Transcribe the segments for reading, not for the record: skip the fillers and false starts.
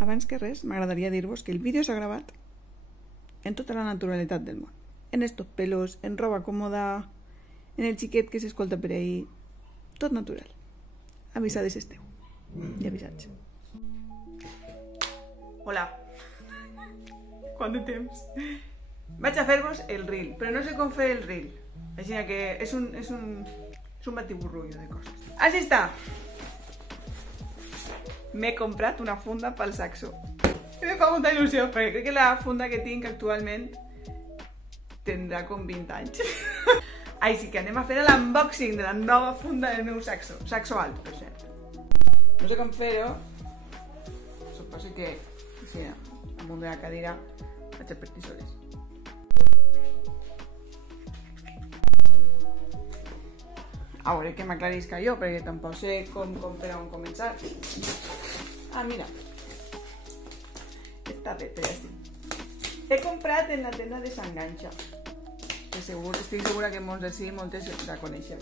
Abans que res, m'agradaria dir-vos que el vídeo s'ha gravat en tota la naturalitat del món. En estos pelos, en roba còmoda, en el xiquet que s'escolta per ahí. Tot natural. Avisades esteu. I avisats. Hola. Quant de temps? Vaig a fer-vos el reel, però no sé com fer el reel. Així que és un batiburrullo de coses. Així està. M'he comprat una funda pel saxo. I me fa molta il·lusió, perquè crec que la funda que tinc actualment tindrà com 20 anys. Així que anem a fer l'unboxing de la nova funda del meu saxo. Saxo alt, per cert. No sé com fer-ho. Suposo que, sí, amunt de la cadira vaig a partir soles. A veure que m'aclarisca jo, perquè tampoc sé com per on començar. Ah, mira. Està bé, però sí. He comprat en la tenda de S'Enganxa. Que estic segura que molts d'ací, moltes la coneixem.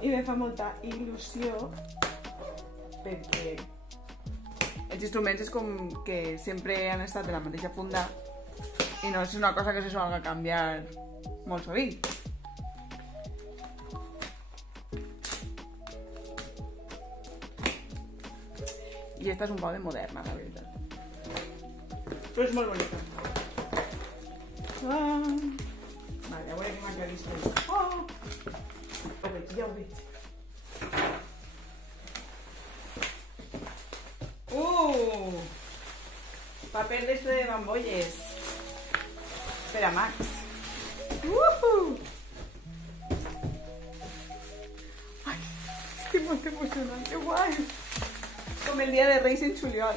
I me fa molta il·lusió perquè els instruments és com que sempre han estat de la mateixa funda i no és una cosa que se solga canviar molt sovint. I esta és un poc de moderna, la veritat. Però és molt bonica. Vale, a veure que m'aclarisca. Ho veig, ja ho veig. Paper d'esto de bambolles. Per a Max. Ai, estic molt emocionant, que guai. Com el dia de Reis en juliol.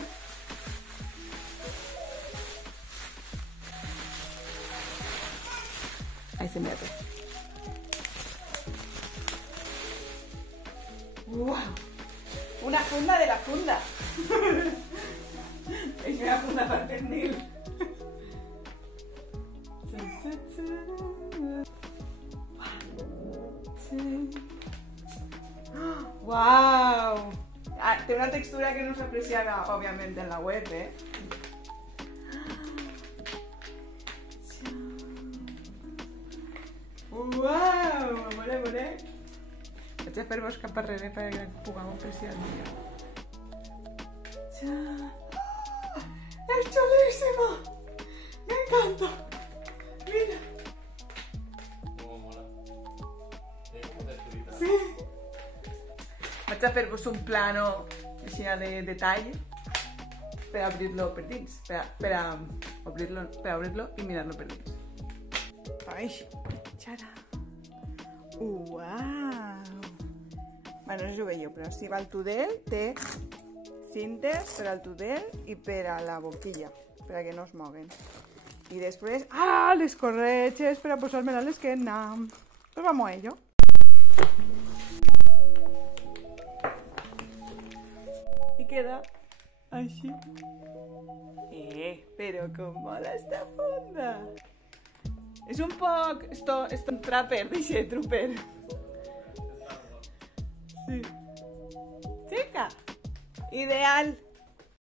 Ahí se me abre. ¡Wow! Una funda de la funda. Es una funda para pernil. ¡Wow! Tiene una textura que no se apreciaba obviamente en la web, ¿eh? ¡Wow! Mola. Vaig a fer-vos cap arrere perquè puguem apreciar el vídeo. ¡Es chulísima! ¡Me encanta! ¡Mira! ¿Cómo mola? ¿Cómo texturita? Sí! Vaig a fer-vos un plano així de detall per obrir-lo per dins, per obrir-lo i mirar-lo per dins. Ai, xara! Uau! Bueno, no sé si ho veieu, però si va al tudel, té cintes per al tudel i per a la boquilla, per a que no es moguen. I després, les corretges per a posar-me-la a l'esquena. Pues vamos a ello. I queda així. Però com mola esta funda! És un poc... Esto un trapper, dice trooper. Sí. Chica, ideal.